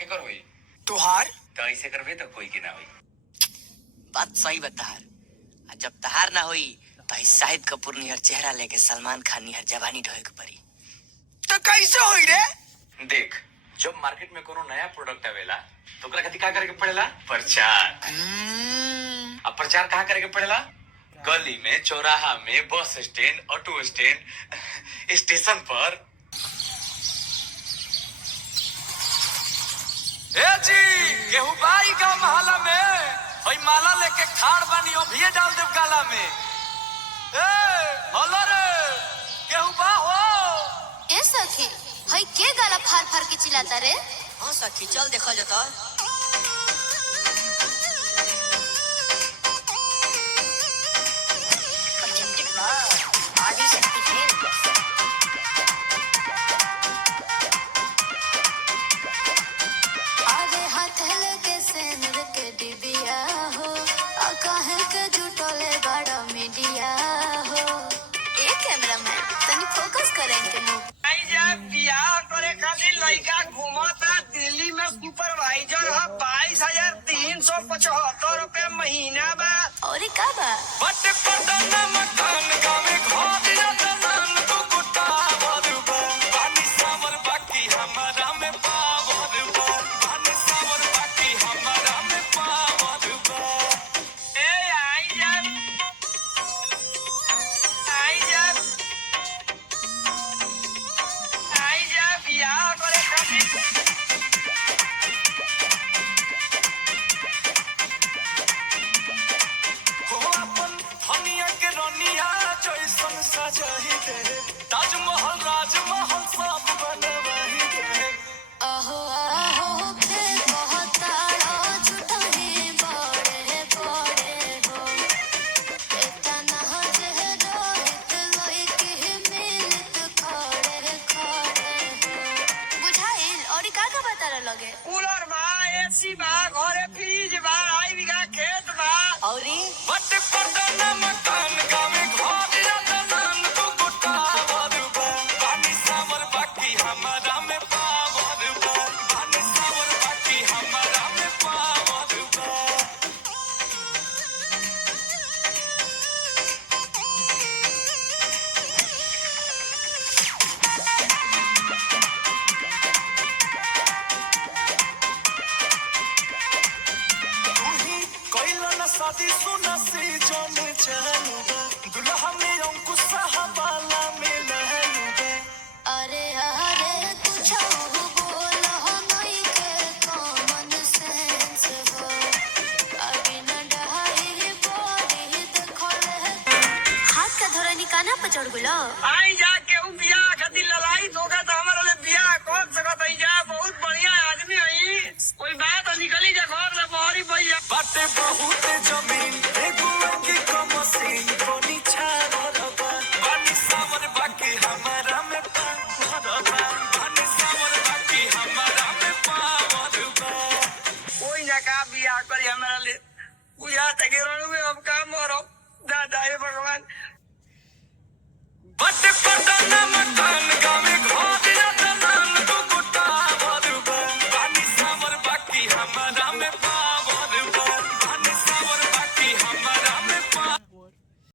के कर होई तुहार तो ऐसे करबे तो कोई के ना होई। बात सही बतार। जब तहार ना होई तो शाहिद कपूर नियर चेहरा लेके सलमान खान नियर जवानी ढोए के पड़ी। तो कैसे होई रे? देख, जब मार्केट में कोनो नया प्रोडक्ट आवेला तो ओकरा खातिर का करे के पड़ेला? प्रचार। अब प्रचार कहाँ करे के पड़ेला? गली में, चौराहा में, bus stand, auto stand, station पर। ए जी, केहू बाई का महला में भाई माला लेके खाड़ बानी अभिये डाल देव गाला में। ए हलो रे, केहू बा हो? ए सखी, हई के गाला फार फार के चिल्लाता रे? हाँ सखी, चल देखो जता। आगे हाथ लगे सेंध के डिबिया हो, काहे के जुटले बड़ा मीडिया हो। ए कैमरामैन, तनी फोकस करें के मुंह। आई जा बियाह करे खातिर लइका घूमता दिल्ली में सुपरवाइजर है 22,375 रुपए महीना बा। और का बा? बट पटन मकान गावे घर रतन तू कुटा बरबा पानी सावर बाकी हमारा में पावर बा पानी सावर बाकी हमारा में पावर बा। ए आई जा बियाह करे खातिर हो अपन धनिया के रनिया जैसन सजाही दे ताजमहल राजमहल सब बनवाही दे। आहो आहो के कहताड़ा झूठही बड़े बड़े हो। इतना जे रोहित लइके मिलत खड़े खड़े हो। बुझाइल और का बता लगे? कूलर बा, एसी बा, घरे फ्रिज बा, 2 बीघा खेत बा। औरी बट पटन मकान गावे घर रतन तू कुटा बरबा पानी सावर बाकी हमारा में पावर बा पानी सावर बाकी हमारा में पावर बा। तूही कइला ना शादी सुना सी जाने चालू बा दुल्हा में अंकुश साहबाला में लहलू बा। अरे अरे कुछ बोल हो नहीं के कॉमन सेंस हो। अभी न डहाई बॉडी देखले हाथ का धोरा निकाना पर चढ़ गुलो। आई जा केहू बियाह खातिर ललाई होगा तो हमारे लिए बियाह कर सकत है जा। बहुत बढ़िया आदमी है। कोई बात निकली जा घर से बहरी भैया। बाटे बहुत जमीन एगो की कमसीन कोनी छावर बा पानी सावर बाकी हमारा में पावर बा पानी सावर बाकी हमारा में पावर बा। कोई ना का बियाह करी हमारा लिए बुझा तक में अब काम मरो दादा हे भगवान। बट पटन मकान